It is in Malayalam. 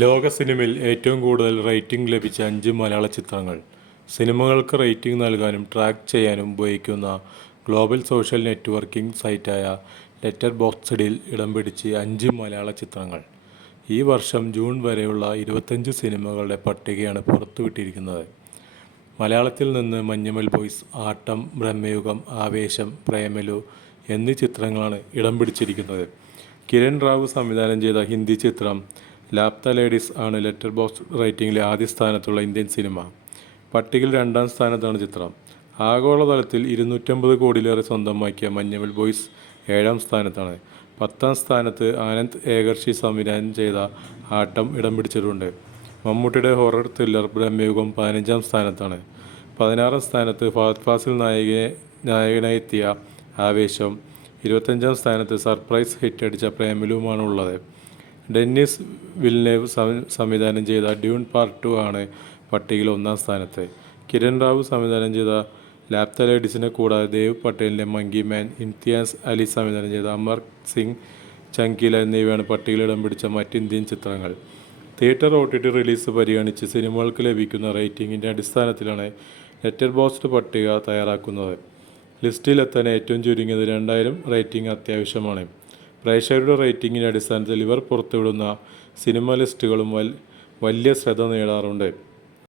ലോക സിനിമയിൽ ഏറ്റവും കൂടുതൽ റേറ്റിംഗ് ലഭിച്ച അഞ്ച് മലയാള ചിത്രങ്ങൾ. സിനിമകൾക്ക് റേറ്റിംഗ് നൽകാനും ട്രാക്ക് ചെയ്യാനും ഉപയോഗിക്കുന്ന ഗ്ലോബൽ സോഷ്യൽ നെറ്റ്വർക്കിംഗ് സൈറ്റായ ലെറ്റർ ബോക്സഡിൽ ഇടം പിടിച്ച് അഞ്ച് മലയാള ചിത്രങ്ങൾ. ഈ വർഷം ജൂൺ വരെയുള്ള ഇരുപത്തഞ്ച് സിനിമകളുടെ പട്ടികയാണ് പുറത്തുവിട്ടിരിക്കുന്നത്. മലയാളത്തിൽ നിന്ന് മഞ്ഞുമൽ ബോയ്സ് ആട്ടം ബ്രഹ്മയുഗം ആവേശം പ്രേമലു എന്നീ ചിത്രങ്ങളാണ് ഇടം പിടിച്ചിരിക്കുന്നത്. കിരൺ റാവു സംവിധാനം ചെയ്ത ഹിന്ദി ചിത്രം ലാപ്ത ലേഡീസ് ആണ് ലെറ്റർ ബോക്സ് റൈറ്റിംഗിലെ ആദ്യ സ്ഥാനത്തുള്ള ഇന്ത്യൻ സിനിമ. പട്ടികയിൽ രണ്ടാം സ്ഥാനത്താണ് ചിത്രം. ആഗോളതലത്തിൽ ഇരുന്നൂറ്റമ്പത് കോടിയിലേറെ സ്വന്തമാക്കിയ മഞ്ഞവൽ ബോയ്സ് ഏഴാം സ്ഥാനത്താണ്. പത്താം സ്ഥാനത്ത് ആനന്ദ് ഏകർഷി സംവിധാനം ചെയ്ത ആട്ടം ഇടം പിടിച്ചിട്ടുണ്ട്. മമ്മൂട്ടിയുടെ ഹൊറർ ത്രില്ലർ ബ്രഹ്മയുഗം പതിനഞ്ചാം സ്ഥാനത്താണ്. പതിനാറാം സ്ഥാനത്ത് ഫഹദ് ഫാസിൽ നായകനെ നായകനായി എത്തിയ ആവേശം. ഇരുപത്തഞ്ചാം സ്ഥാനത്ത് സർപ്രൈസ് ഹിറ്റ് അടിച്ച ഉള്ളത്. ഡെന്നിസ് വിൽനേവ് സംവിധാനം ചെയ്ത ഡ്യൂൺ പാർട്ട് ടു ആണ് പട്ടികയിൽ ഒന്നാം സ്ഥാനത്ത്. കിരൺ റാവു സംവിധാനം ചെയ്ത ലാപ്ത ലേഡീസിനെ കൂടാതെ ദേവ് പട്ടേലിന്റെ മങ്കി മാൻ ഇംതിയാസ് അലി സംവിധാനം ചെയ്ത അമർ സിംഗ് ചങ്കില എന്നിവയാണ് പട്ടികയിൽ ഇടം പിടിച്ച മറ്റ് ഇന്ത്യൻ ചിത്രങ്ങൾ. Theatre O T T release പരിഗണിച്ച് സിനിമകൾക്ക് ലഭിക്കുന്ന റേറ്റിംഗിന്റെ അടിസ്ഥാനത്തിലാണ് ലെറ്റർ ബോക്സ്ഡ് പട്ടിക തയ്യാറാക്കുന്നത്. ലിസ്റ്റിലെത്താൻ ഏറ്റവും ചുരുങ്ങിയത് രണ്ടായിരം റേറ്റിംഗ് അത്യാവശ്യമാണ്. പ്രേക്ഷകരുടെ റേറ്റിംഗിന്റെ അടിസ്ഥാനത്തിൽ ഇവർ പുറത്തുവിടുന്ന സിനിമ ലിസ്റ്റുകളും വലിയ ശ്രദ്ധ നേടാറുണ്ട്.